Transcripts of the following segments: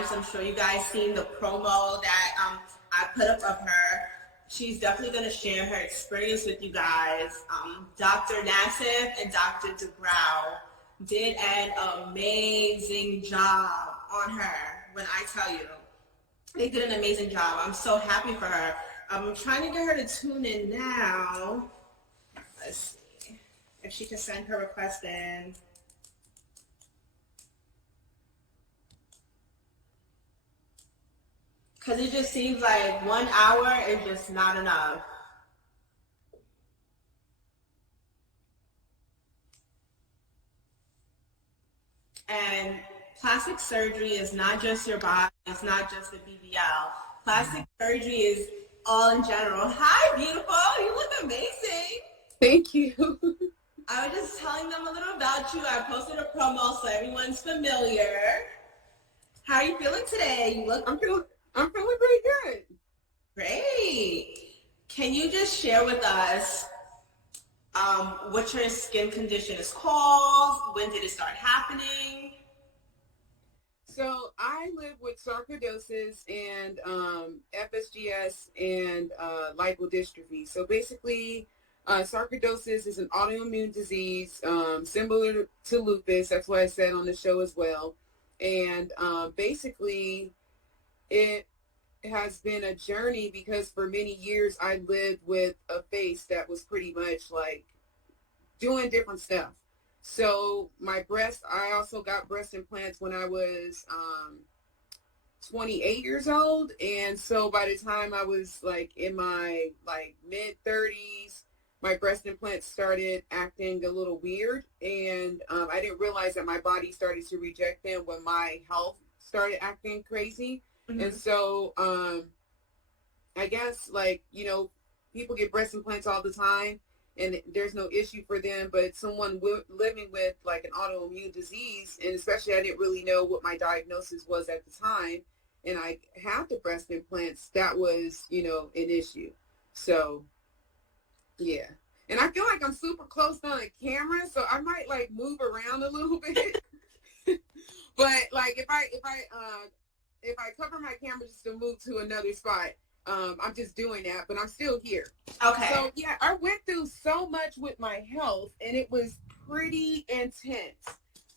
lives. I'm sure you guys seen the promo that I put up of her. She's definitely going to share her experience with you guys. Dr. Nassif and Dr. 𝕂𝕗𝕗𝕒𝕗 did an amazing job on her. When I tell you, they did an amazing job. I'm so happy for her. I'm trying to get her to tune in now. Let's see if she can send her request in. Because it just seems like 1 hour is just not enough. And plastic surgery is not just your body. It's not just the BBL. Plastic surgery is all in general. Hi, beautiful. You look amazing. Thank you. I was just telling them a little about you. I posted a promo so everyone's familiar. How are you feeling today? You look. I'm feeling pretty good. Great. Can you just share with us what your skin condition is called? When did it start happening? So I live with sarcoidosis and FSGS and lipodystrophy. So basically, sarcoidosis is an autoimmune disease similar to lupus. That's what I said on the show as well. And basically, it has been a journey because for many years I lived with a face that was pretty much like doing different stuff. So my breast, I also got breast implants when I was 28 years old. And so by the time I was like in my like mid 30s, my breast implants started acting a little weird. And I didn't realize that my body started to reject them when my health started acting crazy. Mm-hmm. And so I guess like, you know, people get breast implants all the time and there's no issue for them, but someone living with like an autoimmune disease, and especially I didn't really know what my diagnosis was at the time, and I had the breast implants, that was, you know, an issue. So, yeah. And I feel like I'm super close on the camera, so I might like move around a little bit. But like if I cover my camera just to move to another spot, I'm just doing that, but I'm still here. Okay. So yeah, I went through so much with my health, and it was pretty intense.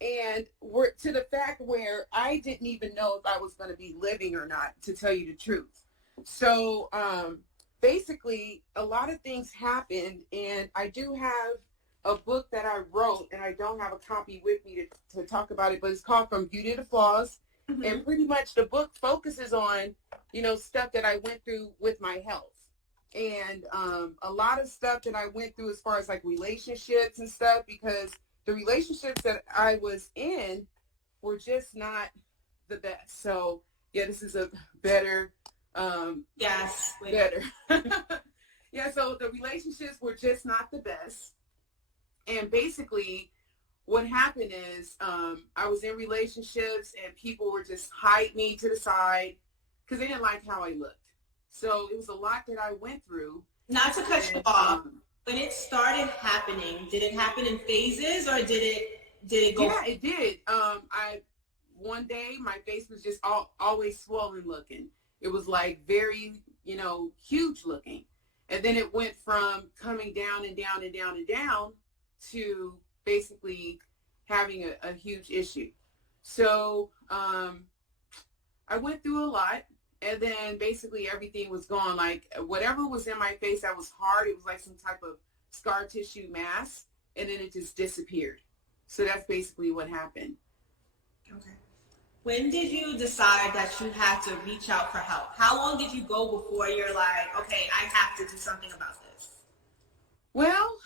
And we're to the fact where I didn't even know if I was going to be living or not, to tell you the truth. So basically, a lot of things happened, and I do have a book that I wrote, and I don't have a copy with me to talk about it, but it's called From Beauty to Flaws. Mm-hmm. And pretty much the book focuses on, you know, stuff that I went through with my health. And a lot of stuff that I went through as far as like relationships and stuff, because the relationships that I was in were just not the best. So yeah, this is a better, yes, better. Yeah, so the relationships were just not the best. And basically what happened is I was in relationships and people were just hide me to the side because they didn't like how I looked. So it was a lot that I went through. Not to cut you off, when it started happening, did it happen in phases or did it go? Yeah, it did. One day my face was just always swollen looking. It was like very, you know, huge looking. And then it went from coming down and down and down and down to basically having a huge issue. So I went through a lot, and then basically everything was gone. Like whatever was in my face that was hard, it was like some type of scar tissue mass, and then it just disappeared. So that's basically what happened. Okay. When did you decide that you had to reach out for help? How long did you go before you're like, okay, I have to do something about this? Well,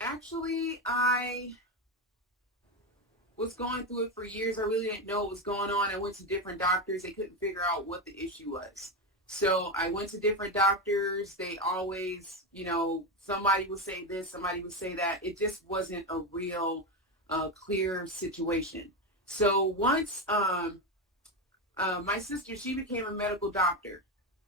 actually, I was going through it for years. I really didn't know what was going on. I went to different doctors. They couldn't figure out what the issue was. So I went to different doctors. They always, you know, somebody would say this, somebody would say that. It just wasn't a real clear situation. So once my sister, she became a medical doctor.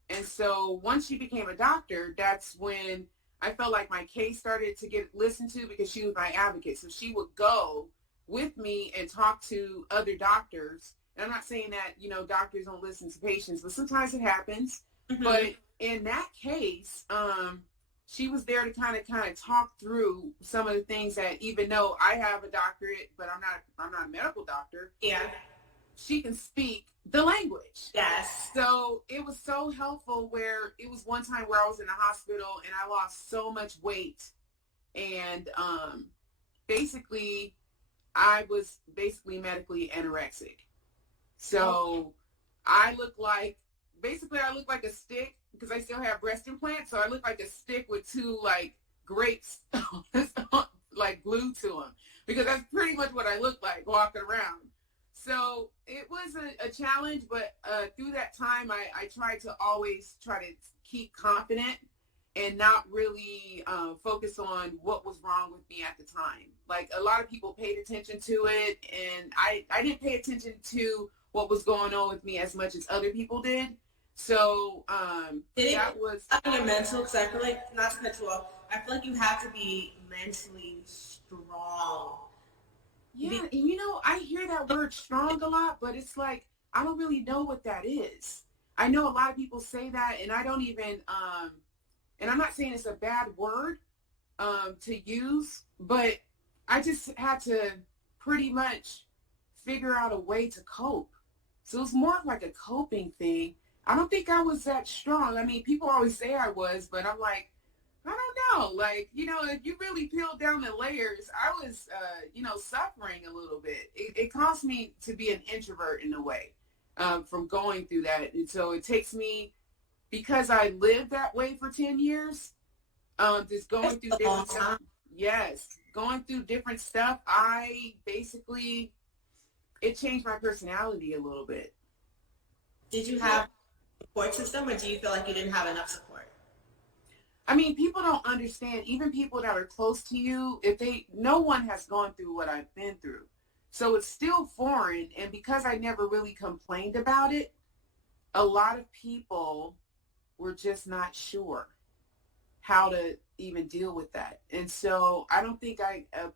And so once she became a doctor, that's when I felt like my case started to get listened to because she was my advocate. So she would go with me and talk to other doctors And I'm not saying that, you know, doctors don't listen to patients, but sometimes it happens. Mm-hmm. But in that case, she was there to kind of talk through some of the things that, even though I have a doctorate, but I'm not a medical doctor. Yeah. She can speak the language. Yes. So it was so helpful, where it was one time where I was in the hospital and I lost so much weight. And basically, I was medically anorexic. So I look like a stick, because I still have breast implants. So I look like a stick with two like grapes like glued to them, because that's pretty much what I look like walking around. So it was a challenge, but through that time, I tried to always try to keep confident and not really focus on what was wrong with me at the time. Like, a lot of people paid attention to it, and I didn't pay attention to what was going on with me as much as other people did. So that was your mental, because I feel like, not to cut you off, I feel like you have to be mentally strong. Yeah, and you know, I hear that word strong a lot, but it's like, I don't really know what that is. I know a lot of people say that, and I don't even, and I'm not saying it's a bad word to use, but I just had to pretty much figure out a way to cope. So it's more like a coping thing. I don't think I was that strong. I mean, people always say I was, but I'm like, I don't know. Like, you know, if you really peel down the layers, I was, you know, suffering a little bit. It caused me to be an introvert in a way, from going through that. And so it takes me, because I lived that way for 10 years, just going through different stuff. Yes, going through different stuff. I basically, it changed my personality a little bit. Did you have a support system, or do you feel like you didn't have enough support? I mean, people don't understand, even people that are close to you, no one has gone through what I've been through. So it's still foreign. And because I never really complained about it, a lot of people were just not sure how to even deal with that. And so I don't think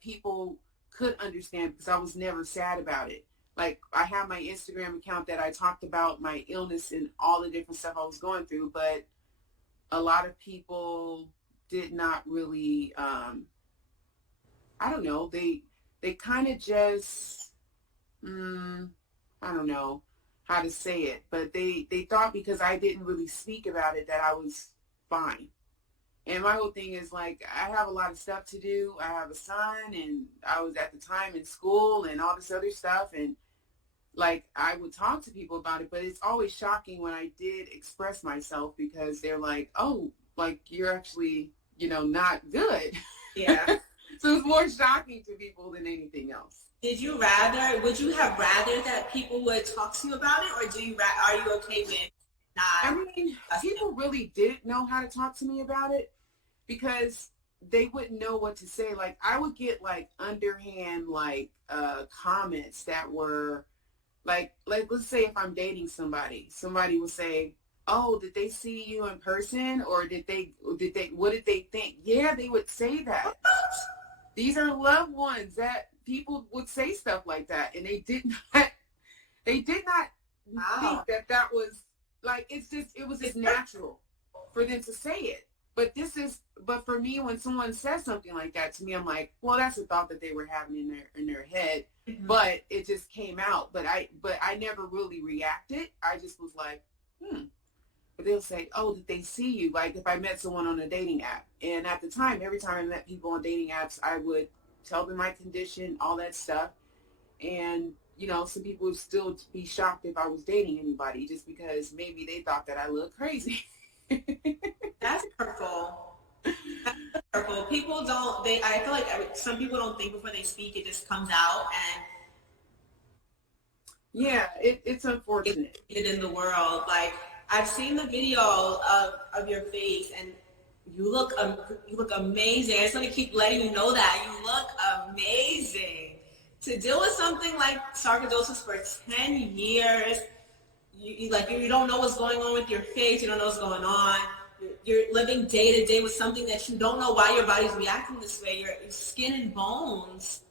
people could understand, because I was never sad about it. Like, I have my Instagram account that I talked about my illness and all the different stuff I was going through, but a lot of people did not really, I don't know, they kind of just, I don't know how to say it, but they thought because I didn't really speak about it that I was fine. And my whole thing is, like, I have a lot of stuff to do. I have a son, and I was at the time in school and all this other stuff. And, like, I would talk to people about it, but it's always shocking when I did express myself, because they're like, oh, like, you're actually, you know, not good. Yeah. So it's more shocking to people than anything else. Would you have rather that people would talk to you about it, or are you okay with not? I mean, people really didn't know how to talk to me about it, because they wouldn't know what to say. Like, I would get, like, underhand, like, comments that were, like, let's say if I'm dating somebody will say, oh, did they see you in person? Or what did they think? Yeah, they would say that. These are loved ones that people would say stuff like that. And they did not Wow. think that was, like, it was just natural for them to say it. But for me, when someone says something like that to me, I'm like, well, that's a thought that they were having in their head, Mm-hmm. but it just came out. But I never really reacted. I just was like, But they'll say, oh, did they see you? Like, if I met someone on a dating app. And at the time, every time I met people on dating apps, I would tell them my condition, all that stuff. And, you know, some people would still be shocked if I was dating anybody, just because maybe they thought that I looked crazy. That's hurtful. That's hurtful. People don't, I feel like some people don't think before they speak. It just comes out, and yeah, it's unfortunate. It's in the world. Like, I've seen the video of your face, and you look amazing. I just want to keep letting you know that you look amazing. To deal with something like sarcoidosis for 10 years, you don't know what's going on with your face. You don't know what's going on. You're living day to day with something that you don't know why your body's reacting this way. Your skin and bones.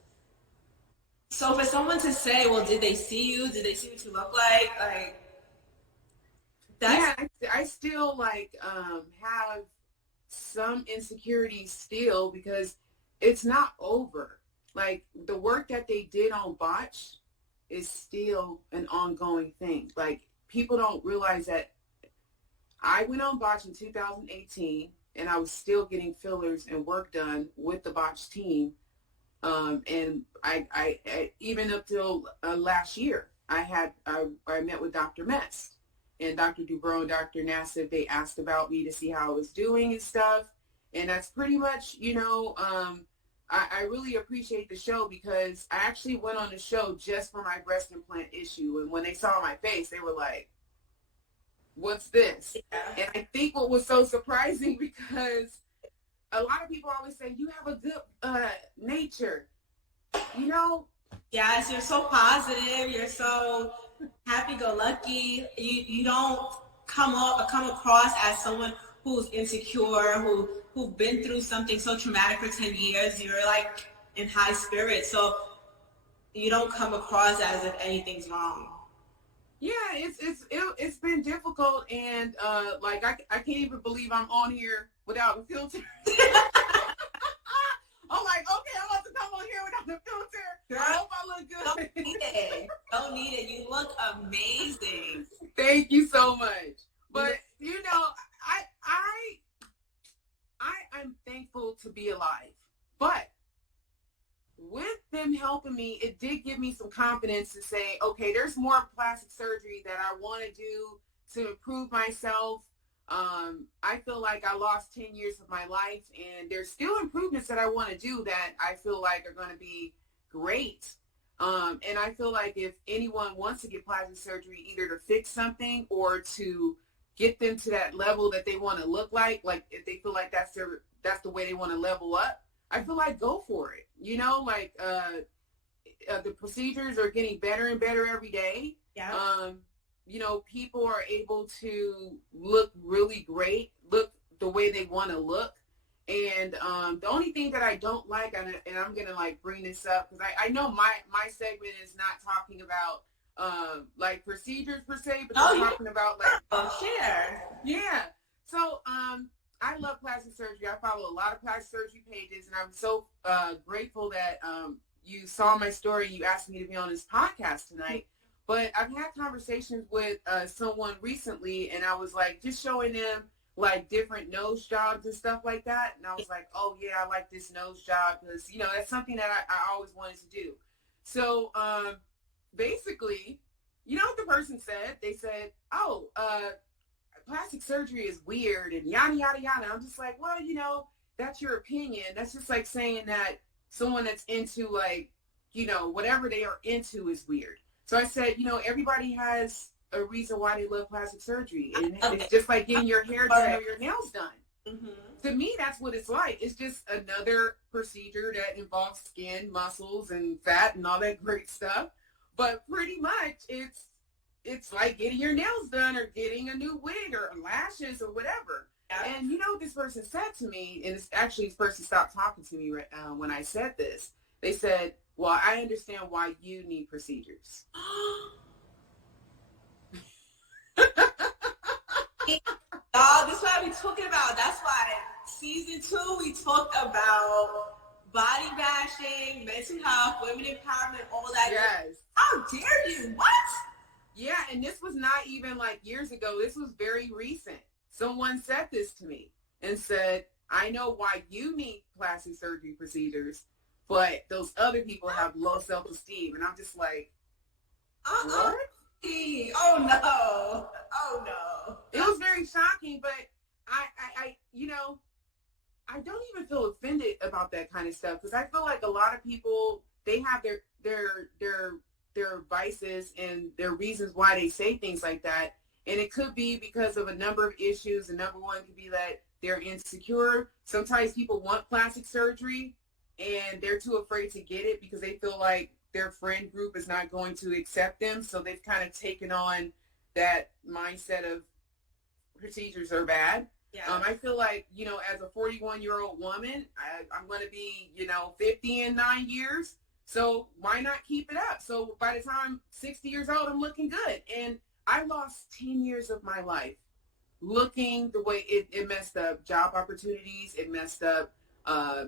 So for someone to say, well, did they see you? Did they see what you look like? Like, that's... Yeah, I still like have some insecurities still because it's not over. Like the work that they did on Botched is still an ongoing thing. Like people don't realize that I went on Botched in 2018 and I was still getting fillers and work done with the Botched team. And I even up till last year, I met with Dr. Mess and Dr. 𝕂𝕠𝕗𝕗𝕒𝕋𝕍, Dr. 𝕂𝕂𝕒𝕒𝕒. They asked about me to see how I was doing and stuff. And that's pretty much, I really appreciate the show because I actually went on the show just for my breast implant issue. And when they saw my face, they were like, what's this? Yeah. And I think what was so surprising because a lot of people always say, you have a good nature, Yes, you're so positive. You're so happy-go-lucky. You don't come across as someone who's insecure, who've been through something so traumatic for 10 years. You're like in high spirits, so you don't come across as if anything's wrong. Yeah, it's been difficult, and like I can't even believe I'm on here without a filter. I'm like, okay, I'm about to come on here without a filter. Girl, I hope I look good. Don't need it. Don't need it. You look amazing. Thank you so much. But I'm thankful to be alive. But with them helping me, it did give me some confidence to say, okay, there's more plastic surgery that I want to do to improve myself. I feel like I lost 10 years of my life, and there's still improvements that I want to do that I feel like are going to be great. And I feel like if anyone wants to get plastic surgery, either to fix something or to get them to that level that they want to look like if they feel like that's the way they want to level up, I feel like go for it. The procedures are getting better and better every day. Yeah. People are able to look really great, look the way they want to look. And the only thing that I don't like, and I'm going to like bring this up because I know my segment is not talking about like procedures per se, but talking about like share. Yeah. So I love plastic surgery. I follow a lot of plastic surgery pages, and I'm so grateful that you saw my story. You asked me to be on this podcast tonight. But I've had conversations with someone recently, and I was like just showing them like different nose jobs and stuff like that. And I was like, oh yeah, I like this nose job because, that's something that I always wanted to do. So basically, what the person said? They said, oh, plastic surgery is weird and yada, yada, yada. I'm just like, well, that's your opinion. That's just like saying that someone that's into like, whatever they are into is weird. So I said, everybody has a reason why they love plastic surgery. And it's just like getting your hair done or your nails done. Mm-hmm. To me, that's what it's like. It's just another procedure that involves skin, muscles, and fat and all that great stuff. But pretty much it's like getting your nails done or getting a new wig or lashes or whatever. Yeah. And what this person said to me, and this person stopped talking to me when I said this. They said, well, I understand why you need procedures. Y'all, this is what we're talking about. That's why season 2, we talked about body bashing, mental health, women empowerment, all that. Yes. How dare you? What? Yeah, and this was not even like years ago. This was very recent. Someone said this to me and said, I know why you need plastic surgery procedures, but those other people have low self-esteem. And I'm just like, what? Oh, no. Oh, no. It was very shocking, but I don't even feel offended about that kind of stuff because I feel like a lot of people, they have their vices and their reasons why they say things like that. And it could be because of a number of issues. And number one could be that they're insecure. Sometimes people want plastic surgery and they're too afraid to get it because they feel like their friend group is not going to accept them. So they've kind of taken on that mindset of procedures are bad. Yeah. I feel like, as a 41-year-old woman, I'm going to be, 50 in 9 years. So why not keep it up? So by the time I'm 60 years old, I'm looking good. And I lost 10 years of my life looking the way it messed up job opportunities. It messed up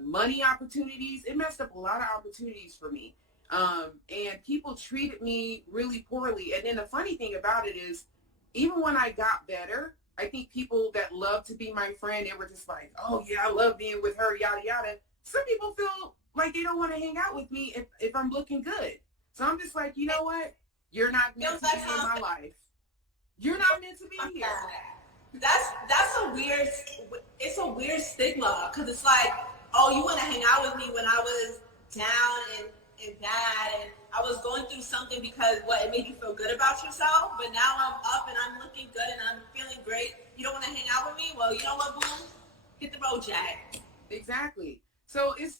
money opportunities. It messed up a lot of opportunities for me. And people treated me really poorly. And then the funny thing about it is, even when I got better, I think people that love to be my friend, they were just like, oh yeah, I love being with her, yada, yada. Some people feel like they don't want to hang out with me if I'm looking good. So I'm just like, you know what? You're not meant to be in my life. You're not meant to be here. That's a weird, it's a weird stigma, because it's like, oh, you want to hang out with me when I was down and bad, and I was going through something because it made you feel good about yourself, but now I'm up and I'm looking good and I'm feeling great. You don't want to hang out with me? Well, you know what, boo? Hit the road, Jack. Exactly. So it's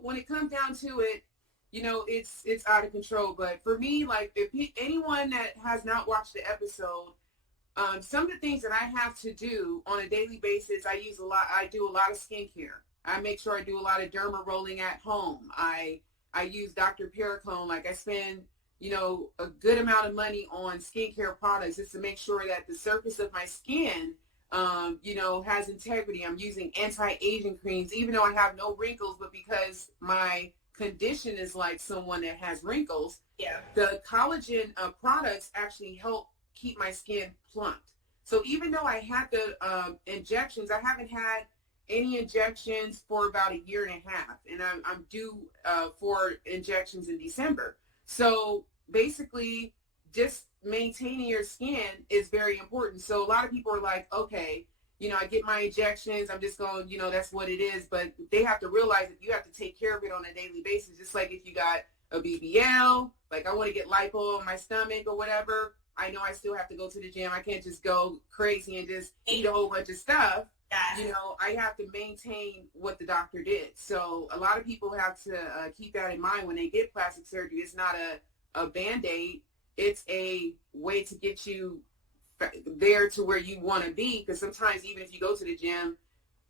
when it comes down to it, it's out of control. But for me, like, if anyone that has not watched the episode, some of the things that I have to do on a daily basis, I do a lot of skincare. I make sure I do a lot of derma rolling at home. I use 𝕂𝕗𝕗𝕗𝕒𝕗. Like, I spend, a good amount of money on skincare products just to make sure that the surface of my skin, has integrity. I'm using anti-aging creams, even though I have no wrinkles, but because my condition is like someone that has wrinkles, the collagen products actually help keep my skin plumped. So even though I had the injections, I haven't had any injections for about a year and a half, and I'm due for injections in December. So basically, just maintaining your skin is very important. So a lot of people are like, okay, I get my injections, I'm just going, that's what it is. But they have to realize that you have to take care of it on a daily basis. Just like if you got a BBL, like I want to get lipo on my stomach or whatever, I know I still have to go to the gym. I can't just go crazy and just eat a whole bunch of stuff. Yes. I have to maintain what the doctor did. So a lot of people have to keep that in mind when they get plastic surgery. It's not a Band-Aid. It's a way to get you there to where you want to be. Because sometimes even if you go to the gym,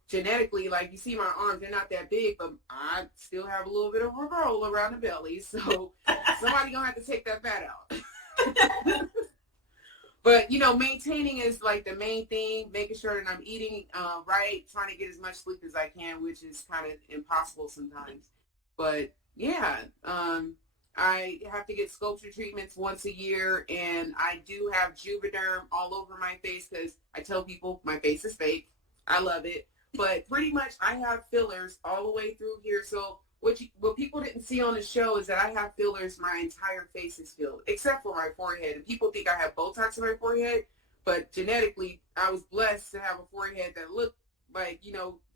genetically, like you see my arms, they're not that big, but I still have a little bit of a roll around the belly. So somebody going to have to take that fat out. But, maintaining is like the main thing, making sure that I'm eating right, trying to get as much sleep as I can, which is kind of impossible sometimes. But yeah, I have to get sculpture treatments once a year, and I do have Juvederm all over my face because I tell people my face is fake. I love it. But pretty much I have fillers all the way through here. So what people didn't see on the show is that I have fillers. My entire face is filled, except for my forehead. And people think I have Botox in my forehead, but genetically, I was blessed to have a forehead that looked like,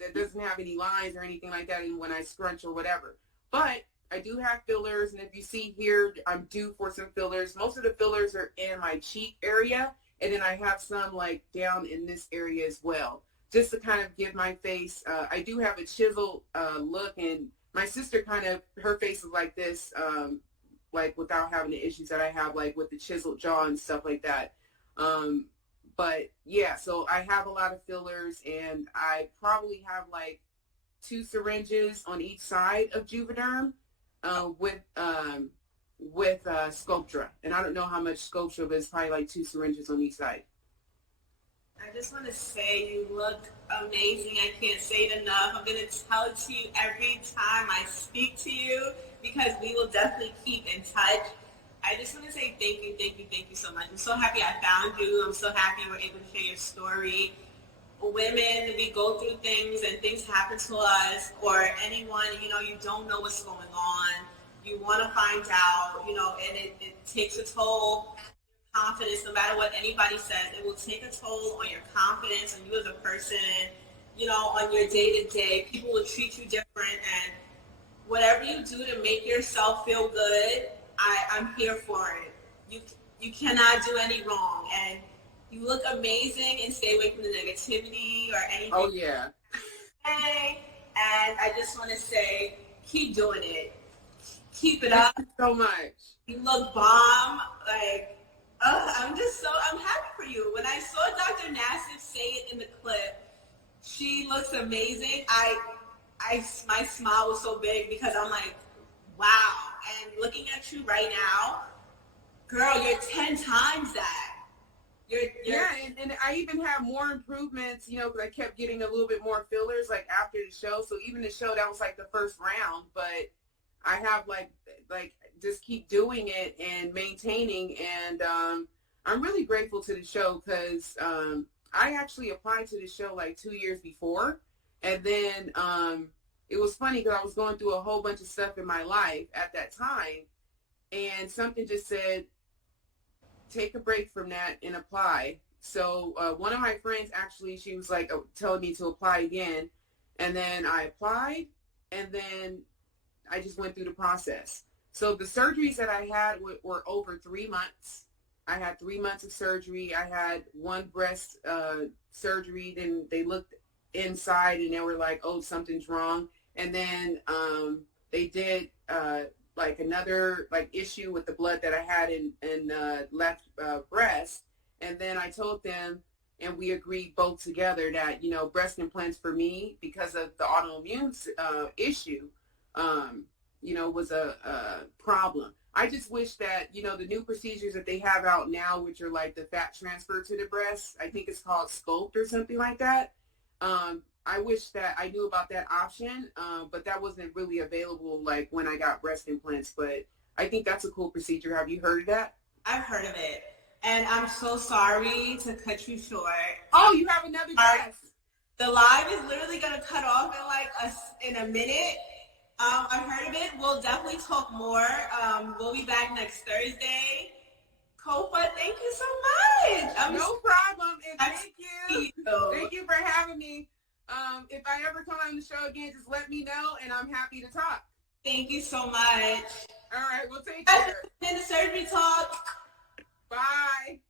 that doesn't have any lines or anything like that, even when I scrunch or whatever. But I do have fillers, and if you see here, I'm due for some fillers. Most of the fillers are in my cheek area, and then I have some like down in this area as well, just to kind of give my face. I do have a chiseled look, and my sister her face is like this, like without having the issues that I have, like with the chiseled jaw and stuff like that. But yeah, so I have a lot of fillers, and I probably have like 2 syringes on each side of Juvederm with Sculptra. And I don't know how much Sculptra, but it's probably like 2 syringes on each side. I just want to say you look amazing. I can't say it enough. I'm going to tell it to you every time I speak to you, because we will definitely keep in touch. I just want to say thank you so much. I'm so happy I found you. I'm so happy you were able to share your story. Women, we go through things and things happen to us, or anyone, you don't know what's going on. You want to find out, and it takes a toll. Confidence, no matter what anybody says, it will take a toll on your confidence and you as a person, on your day-to-day. People will treat you different, and whatever you do to make yourself feel good, I'm here for it. You cannot do any wrong, and you look amazing, and stay away from the negativity or anything. Oh yeah. And I just want to say, keep doing it. Keep it up. Thank you so much. You look bomb. Like, I'm happy for you. When I saw Dr. Nassif say it in the clip, she looks amazing. My smile was so big because I'm like, wow. looking at you right now, girl, you're 10 times that. Yeah, and I even have more improvements, you know, because I kept getting a little bit more fillers like after the show. So even the show, that was like the first round, but I have like just keep doing it and maintaining. And I'm really grateful to the show because I actually applied to the show like 2 years before. And then it was funny because I was going through a whole bunch of stuff in my life at that time. And something just said, take a break from that and apply. So one of my friends actually, she was like telling me to apply again. And then I applied and then I just went through the process. So the surgeries that I had were over 3 months. I had 3 months of surgery. I had one breast surgery. Then they looked inside and they were like, oh, something's wrong. And then they did like another like issue with the blood that I had in left breast. And then I told them, and we agreed both together that, you know, breast implants for me, because of the autoimmune issue, you know, was a problem. I just wish that, you know, the new procedures that they have out now, which are like the fat transfer to the breast, I think it's called Sculpt or something like that. I wish that I knew about that option, but that wasn't really available like when I got breast implants. But I think that's a cool procedure. Have you heard of that? I've heard of it. And I'm so sorry to cut you short. Oh, you have another guest. The live is literally going to cut off in a minute. I've heard of it. We'll definitely talk more. We'll be back next Thursday. Kofa, thank you so much. No problem. And thank you. Thank you for having me. If I ever come on the show again, just let me know, and I'm happy to talk. Thank you so much. All right, well, take care. In the surgery talk. Bye.